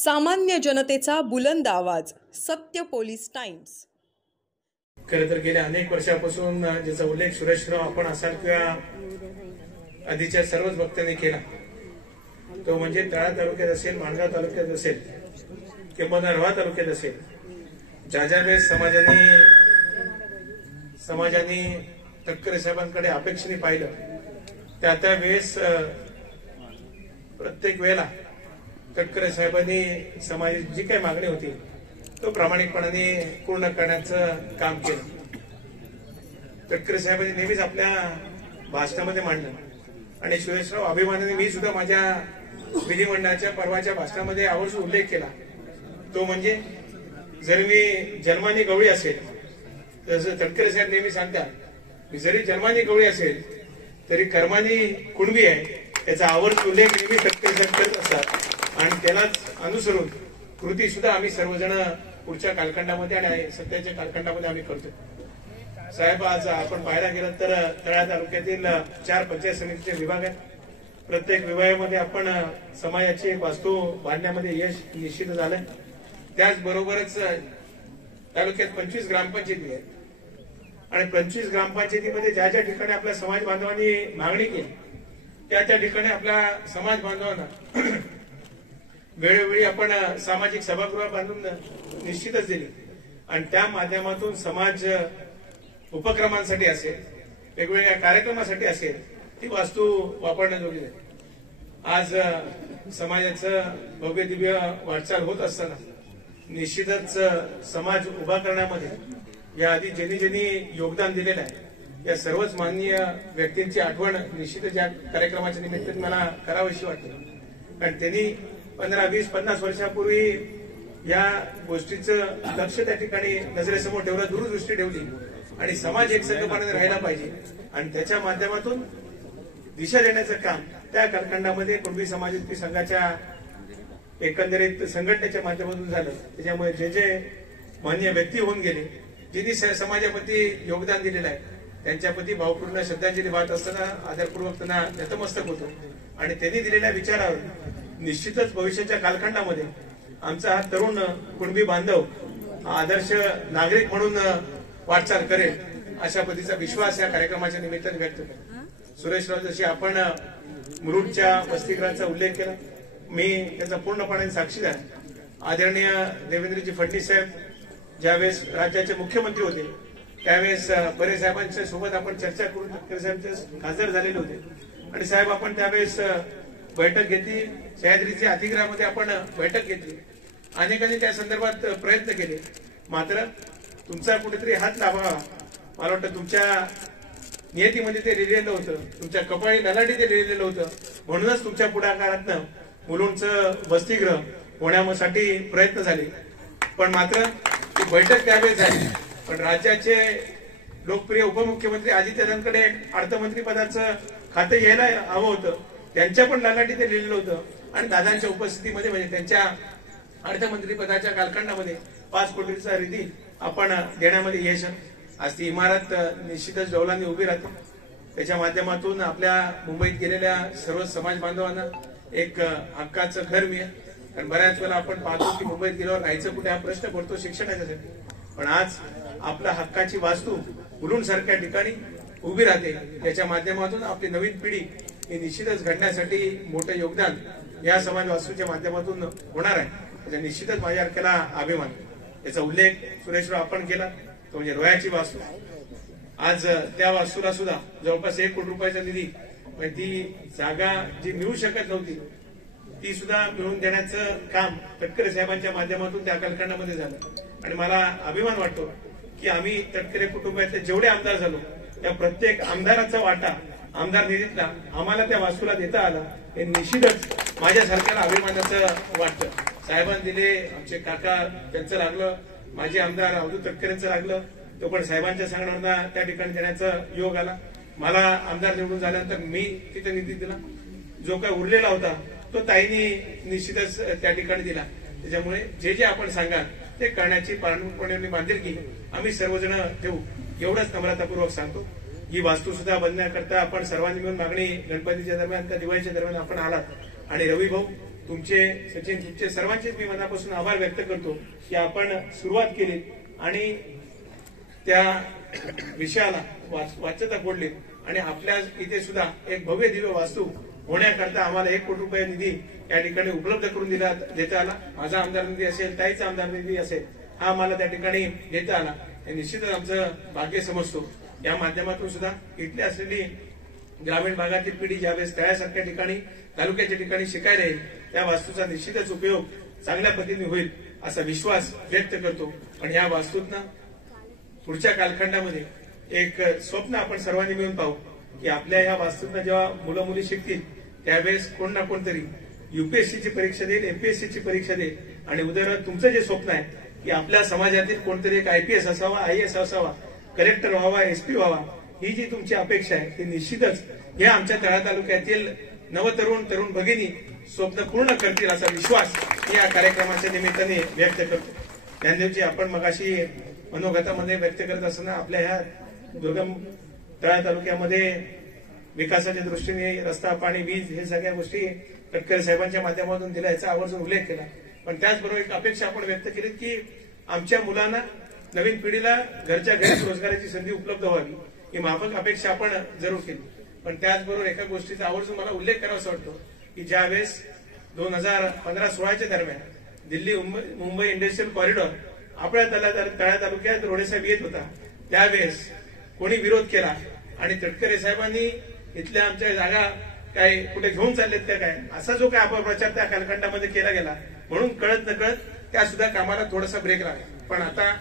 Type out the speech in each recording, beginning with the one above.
सामान्य जनतेचा बुलंद आवाज. सत्य पोलीस टाइम्स. खरं तर गेल्या अनेक वर्षापासून ज्याचा उल्लेख सुरेशराव आपण असाल किंवा आधीच्या सर्वच वक्त्यांनी केला तो म्हणजे तळा तालुक्यात असेल, माणगाव तालुक्यात असेल किंवा रोहा तालुक्यात असेल, ज्या ज्या वेळेस समाजाने तटकरे साहेबांकडे अपेक्षेने पाहिलं त्या त्या वेळेस प्रत्येक वेळेला तटकरे साहेबांनी समाजाची जी काही मागणी होती तो प्रामाणिकपणाने पूर्ण करण्याचं काम केलं. तटकरे साहेबांनी नेहमीच आपल्या भाषणामध्ये मांडलं आणि सुरेशराव अभिमानाने मी सुद्धा माझ्या विधिमंडळाच्या परवाच्या भाषणामध्ये आवर्जून उल्लेख केला. तो म्हणजे जर मी जन्माने गवळी असेल तसं तटकरे साहेब नेहमी सांगतात, जरी जन्माने गवळी असेल तरी कर्माने कुणबी आहे, याचा आवर्जून उल्लेख नेहमी तटकरे साहेब करत असतात आणि त्यालाच अनुसरून कृती सुद्धा आम्ही सर्वजण पुढच्या कालखंडामध्ये आणि सध्याच्या कालखंडामध्ये आम्ही करतो. साहेब, आज आपण पाहायला गेलं तर तळा तालुक्यातील 4 पंचायत समितीचे विभाग आहेत. प्रत्येक विभागामध्ये आपण समाजाची वास्तू बांधण्यामध्ये यश निश्चित झालंय. त्याचबरोबरच तालुक्यात 25 ग्रामपंचायती आहेत आणि 25 ग्रामपंचायतीमध्ये ज्या ज्या ठिकाणी आपल्या समाज बांधवांनी मागणी केली त्या ठिकाणी आपल्या समाज बांधवांना वेळोवेळी आपण सामाजिक सभागृह बांधून निश्चितच दिली आणि त्या माध्यमातून समाज उपक्रमांसाठी असेल, वेगवेगळ्या कार्यक्रमासाठी असेल, ती वास्तू वापरण्याजोगी आहे. आज समाजाचं भव्य दिव्य वाटचाल होत असताना निश्चितच समाज उभा करण्यामध्ये या आधी ज्यांनी योगदान दिलेलं आहे या सर्वच माननीय व्यक्तींची आठवण निश्चितच या कार्यक्रमाच्या निमित्ताने मला करावीशी वाटते. कारण त्यांनी 15, 20, 50 वर्षापूर्वी या गोष्टीचं लक्ष त्या ठिकाणी नजरेसमोर ठेवलं, दूरदृष्टी ठेवली आणि समाज एकसंघपणाने राहायला पाहिजे आणि त्याच्या माध्यमातून दिशा देण्याचं काम त्या कालखंडामध्ये कुणबी समाज युक्ती संघाच्या एकंदरीत संघटनेच्या माध्यमातून झालं. त्याच्यामुळे जे जे मान्य व्यक्ती होऊन गेले, ज्यांनी समाजाप्रती योगदान दिलेलं आहे त्यांच्याप्रती भावपूर्ण श्रद्धांजली वाहत असताना आदरपूर्वक त्यांना नतमस्तक होतो आणि त्यांनी दिलेल्या विचारावर निश्चितच भविष्याच्या कालखंडामध्ये आमचा हा तरुण कुणबी बांधव आदर्श नागरिक म्हणून वाटचाल करेल अशा पद्धतीचा विश्वास या कार्यक्रमाच्या निमित्ताने व्यक्त करतो. सुरेशराव, जशी आपण मुरुडच्या वसतिगृहाचा उल्लेख केला, मी त्याचा पूर्णपणे साक्षीदार. आदरणीय देवेंद्रजी फडणवीस साहेब ज्यावेळेस राज्याचे मुख्यमंत्री होते त्यावेळेस बरे साहेबांच्या सोबत आपण चर्चा करून तटकरे साहेब खासदार झालेले होते आणि साहेब आपण त्यावेळेस बैठक घेतली. सह्याद्रीच्या अतिग्रहामध्ये आपण बैठक घेतली. अनेकांनी त्या संदर्भात प्रयत्न केले, मात्र तुमचा कुठेतरी हात लाभावा. मला वाटतं तुमच्या नियतीमध्ये ते लिहिलेलं होतं, तुमच्या कपाळी ललाटी ते लिहिलेलं होतं, म्हणूनच तुमच्या पुढाकारातनं मुलुंडचं वसतिगृह होण्यासाठी प्रयत्न झाले. पण मात्र ती बैठक त्यावेळेस झाली. पण राज्याचे लोकप्रिय उपमुख्यमंत्री आदित्यनाथांकडे अर्थमंत्री पदाचं खातं यायला हवं होतं, त्यांच्या पण ललाटी ते लिहिलेलं होतं आणि दादांच्या उपस्थितीमध्ये म्हणजे त्यांच्या अर्थमंत्री पदाच्या कालखंडामध्ये 5 कोटीचा निधी आपण देण्यामध्ये यश. आज ती इमारत निश्चितच डौलांनी उभी राहते. त्याच्या माध्यमातून आपल्या मुंबईत गेलेल्या सर्व समाज बांधवांना एक हक्काचं घर मिळेल. कारण बऱ्याच वेळेला आपण पाहतो की मुंबईत गेल्यावर राहायचं कुठे हा प्रश्न पडतो शिक्षणासाठी, पण आज आपल्या हक्काची वास्तू मुलुंड सारख्या ठिकाणी उभी राहते. त्याच्या माध्यमातून आपली नवीन पिढी ही निश्चितच घडण्यासाठी मोठं योगदान या समाज वास्तूच्या माध्यमातून होणार आहे. त्याच्या निश्चितच माझ्या अर्काला अभिमान. याचा उल्लेख सुरेशराव आपण केला तो म्हणजे रोह्याची वास्तू. आज त्या वास्तूला सुद्धा जवळपास 1 कोटी रुपयाचा निधी, म्हणजे ती जागा जी मिळू शकत नव्हती ती सुद्धा मिळवून देण्याचं काम तटकरे साहेबांच्या माध्यमातून त्या कालखंडामध्ये झालं आणि मला अभिमान वाटतो की आम्ही तटकरे कुटुंबातले जेवढे आमदार झालो त्या प्रत्येक आमदाराचा वाटा आमदार निधीतला आम्हाला त्या वास्तूला देता आला हे निश्चितच माझ्यासारख्याला अभिमानाचं वाटतं. साहेबांनी दिले, आमचे काका त्यांचं लागलं, माझे आमदार अवधूत तटकरेंचं लागलं, तो पण साहेबांच्या सांगण्यावर त्या ठिकाणी देण्याचा योग आला. मला आमदार निवडून झाल्यानंतर मी तिथे निधी दिला. जो काय उरलेला होता तो ताईंनी निश्चितच त्या ठिकाणी दिला. त्याच्यामुळे जे जे आपण सांगाल ते करण्याची प्रामाणिकपणे बांधिलकी आम्ही सर्वजण ठेवू एवढंच नम्रतापूर्वक सांगतो. ही वास्तू सुद्धा बंधण्याकरता आपण सर्वांनी मिळून मागणी गणपतीच्या दरम्यान त्या दिवाळीच्या दरम्यान आपण आलात आणि रवी भाऊ सचिन तुमचे सर्वांचेच मी मनापासून आभार व्यक्त करतो की आपण सुरुवात केली आणि त्या विषयाला वाच्यता फोडली आणि आपल्या इथे सुद्धा एक भव्य दिव्य वास्तू होण्याकरता आम्हाला 1 कोटी रुपये निधी या ठिकाणी उपलब्ध करून देता आला. माझा आमदार निधी असेल, ताईचा आमदार निधी असेल, हा आम्हाला त्या ठिकाणी देता आला. हे निश्चितच आमचं भाग्य समजतो. या माध्यमातून सुद्धा इथली असलेली ग्रामीण भागातील पिढी ज्यावेळेस तळ्यासारख्या ठिकाणी तालुक्याच्या ठिकाणी शिकायला येईल त्या वास्तूचा निश्चितच उपयोग चांगल्या पद्धतीने होईल असा विश्वास व्यक्त करतो. आणि या वास्तूतनं पुढच्या कालखंडामध्ये एक स्वप्न आपण सर्वांनी मिळून पाहू की आपल्या या वास्तूतनं जेव्हा मुलं मुली शिकतील त्यावेळेस कोण ना कोणतरी युपीएससीची परीक्षा देईल, एमपीएससीची परीक्षा देईल आणि उदाहरण तुमचं जे स्वप्न आहे की आपल्या समाजातील कोणतरी एक आयपीएस असावा, आयएएस असावा, कलेक्टर व्हावा, एसपी व्हावा, ही जी तुमची अपेक्षा आहे ती निश्चितच या आमच्या तळा तालुक्यातील तरुण भगिनी स्वप्न पूर्ण करतील असा विश्वास या कार्यक्रमाच्या निमित्ताने व्यक्त करतो. ज्ञानदेवजी, आपण मगाशी मनोगतामध्ये व्यक्त करत असताना आपल्या ह्या दुर्गम तळा तालुक्यामध्ये विकासाच्या दृष्टीने रस्ता, पाणी, वीज हे सगळ्या गोष्टी तटकरे साहेबांच्या माध्यमातून दिल्या याचा आवर्जून उल्लेख केला. पण त्याचबरोबर एक अपेक्षा आपण व्यक्त केली की आमच्या मुलांना, नवीन पिढीला घरच्या घरी रोजगाराची संधी उपलब्ध व्हावी ही माफक अपेक्षा आपण जरूर केली. पण त्याचबरोबर एका गोष्टीचा आवर्जून मला उल्लेख करावासा वाटतो की ज्यावेळेस 2015-16च्या दरम्यान दिल्ली मुंबई इंडस्ट्रियल कॉरिडॉर आपल्या तळा तालुक्यात रोडेसाहेब येत होता त्यावेळेस कोणी विरोध केला आणि तटकरे साहेबांनी इथल्या आमच्या जागा काय कुठे घेऊन चाललेत त्या काय असा जो काय अपप्रचार त्या कालखंडामध्ये केला गेला म्हणून कळत नकळत त्या सुद्धा कामाला थोडासा ब्रेक लागला. पण आता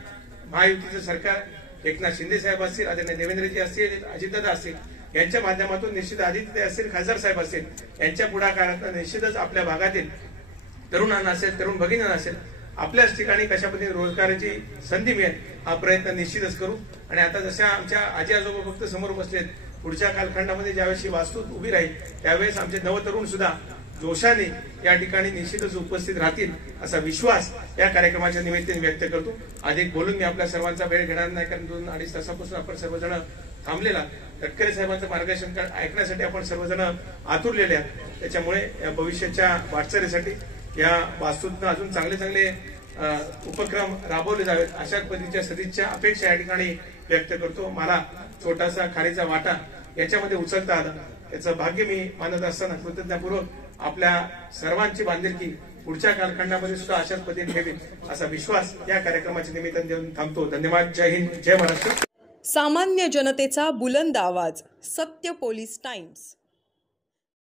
महायुतीचं सरकार एकनाथ शिंदे साहेब असतील, आदरणीय देवेंद्रजी असतील, अजितदादा असतील यांच्या माध्यमातून निश्चित आदित्य असतील, खासदार साहेब असतील यांच्या पुढाकारात निश्चितच आपल्या भागातील तरुणांना असेल, तरुण भगिनींना असेल आपल्याच ठिकाणी कशा पद्धतीने रोजगाराची संधी मिळेल हा प्रयत्न निश्चितच करू. आणि आता जशा आमच्या आजी आजोबा फक्त समोर बसलेत, पुढच्या कालखंडामध्ये ज्यावेळेस ही वास्तू उभी राहील त्यावेळेस आमचे नवतरुण सुद्धा जोशाने या ठिकाणी निश्चितच उपस्थित राहतील असा विश्वास या कार्यक्रमाच्या निमित्ताने व्यक्त करतो. अधिक बोलून मी आपल्या सर्वांचा वेळ घेणार नाही कारण 2-2.5 तासापासून आपण सर्वजण थांबलेला. तटकरे साहेबांचं मार्गदर्शन ऐकण्यासाठी आपण सर्वजण आतुरलेले आहात. त्याच्यामुळे या भविष्याच्या वाटचालीसाठी या वास्तूतनं अजून चांगले उपक्रम राबवले जावेत अशाच पद्धतीच्या सदिच्छा अपेक्षा या ठिकाणी व्यक्त करतो. मला छोटासा खारीचा वाटा याच्यामध्ये उचलता आला याचं भाग्य मी मानत असताना कृतज्ञतापूर्वक आपल्या सर्वांची बांधिलकी पुढच्या कालखंडामध्ये सुद्धा अशाच पद्धतीने ठेवील असा विश्वास या कार्यक्रमाच्या निमित्ताने देऊन थांबतो. धन्यवाद. जय हिंद, जय महाराष्ट्र. सामान्य जनतेचा बुलंद आवाज, सत्य पोलीस टाइम्स.